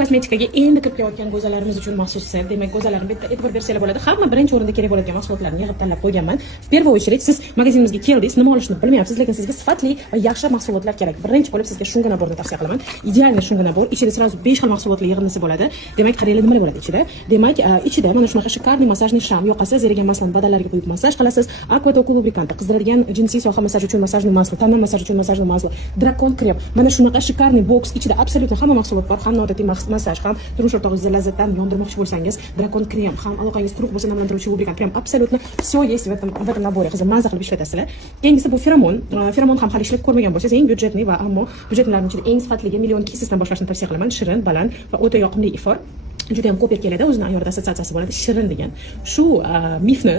Kosmetikaga endi kirib kelayotgan go'zallarimiz uchun maxsus set. Demak, go'zallarni bitta e'tibor bersalar bo'ladi. Hamma birinchi o'rinda kerak bo'ladigan mahsulotlarni yig'ib tanlab qo'yganman. В первую очередь siz magazinimizga keldingiz, nima olishni bilmayapsiz, lekin sizga sifatli va yaxshi mahsulotlar kerak. Birinchi bo'lib sizga shunga naborni tavsiya qilaman. Idealniy shunga nabor. Ichida sразу 5 xil mahsulotlar yig'indisi bo'ladi. Demak, qaranglar nimalar bo'ladi ichida. Demak, ichida mana shunaqa shikarniy masajniy sham yoqasiz, erigan maslani badallariga quyib masaj qilasiz. Aqua Toku lubrikanti, qizdiradigan jinsiy soha masaji uchun masajniy maslo, tana masaji uchun masajniy maslo, Drakon krem. Mana shunaqa shikarniy boks ichida absolyutno hamma mahsulot bor. Ham noodatiy masaj, ham turmush o'rtog'ingizni lazzatdan yondirmoqchi bo'lsangiz, Drakon krem, ham aloqangiz quruq bo'lsa namlantiruvchi lubrikant krem, absolyutno все есть в этом наборе. Qizni mazza qilib ishlatasizlar. Keyingisi bu feromon. Feromon ham hali ishlab ko'rmagan bo'lsangiz, eng byudjetli va ammo byudjetlarning ichida eng sifatligi million kisisidan boshlashni tavsiya qilaman. Shirin, baland va o'ta yoqimli ifor. Juda ham ko'p keladi, o'zini ayyorda assotsiatsiyasi bo'ladi, shirin degan. Shu mifni,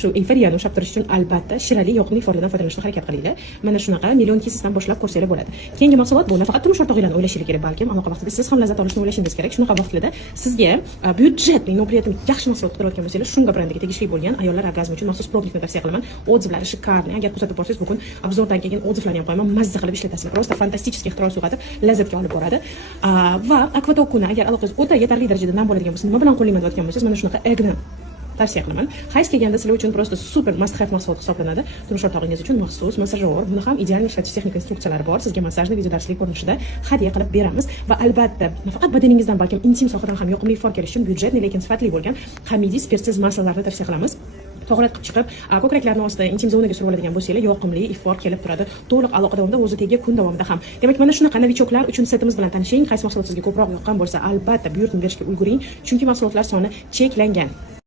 shu eyforiyani ushlab turish uchun albatta shirali yoqimli iforlardan foydalanishga harakat qilinglar. Mana shunaqa million kisisidan boshlab ko'rsanglar bo'ladi. Keyingi mahsulot bu nafaqat turmush o'rtog'inglarni o'ylashingiz kerak, balkim aloqa vaqtida siz ham lazzat olishni o'ylashingiz kerak. Shunaqa vaqtlarda sizga byudjetli, но при этом yaxshi mahsulot qidirayotgan bo'lsangiz, shunga brendiga tegishli bo'lgan ayollar orgazmi uchun maxsus probnikni tavsiya qilaman. Odzivlari shikarniy. Agar kuzatib borsangiz, bugun obzordan kelgan odzivlarni ham qo'yaman, mazza qilib ishlatasizlar. Просто fantastik ixtiros uyg'otib, lazzatga olib boradi. Va Aqua Tokuni agar aloqangiz o'ta yetarli darajada nam bo'ladigan bo'lsa, nima bilan qo'llayotgan bo'lsangiz, mana shunaqa eggni tavsiya qilaman. Hayz kelganda sizlar uchun просто super must have mahsulot hisoblanadi. Turmush o'rtog'ingiz uchun maxsus masajyor, buni ham ideal ishlatish texnik instruksiyalari bor. Sizga masajni video darslik ko'rinishida hadya qilib beramiz va albatta nafaqat badaningizdan, balkim intim sohadan ham yoqimli ifor kelish uchun byudjetli lekin sifatli bo'lgan Hamidi spirtsiz maslalarni tavsiya qilamiz. To'g'ri qilib chiqib, ko'kraklarni ostida intim zonaga surib oladigan bo'lsangiz, yoqimli ifor kelib turadi. To'liq aloqa davomida o'zi tegiga kun davomida ham. Demak, mana shunaqa novichoklar uchun setimiz bilan tanishing. Qaysi mahsulot sizga ko'proq yoqqan bo'lsa, albatta buyurtma berishga ulguring, chunki mahsulotlar soni cheklangan.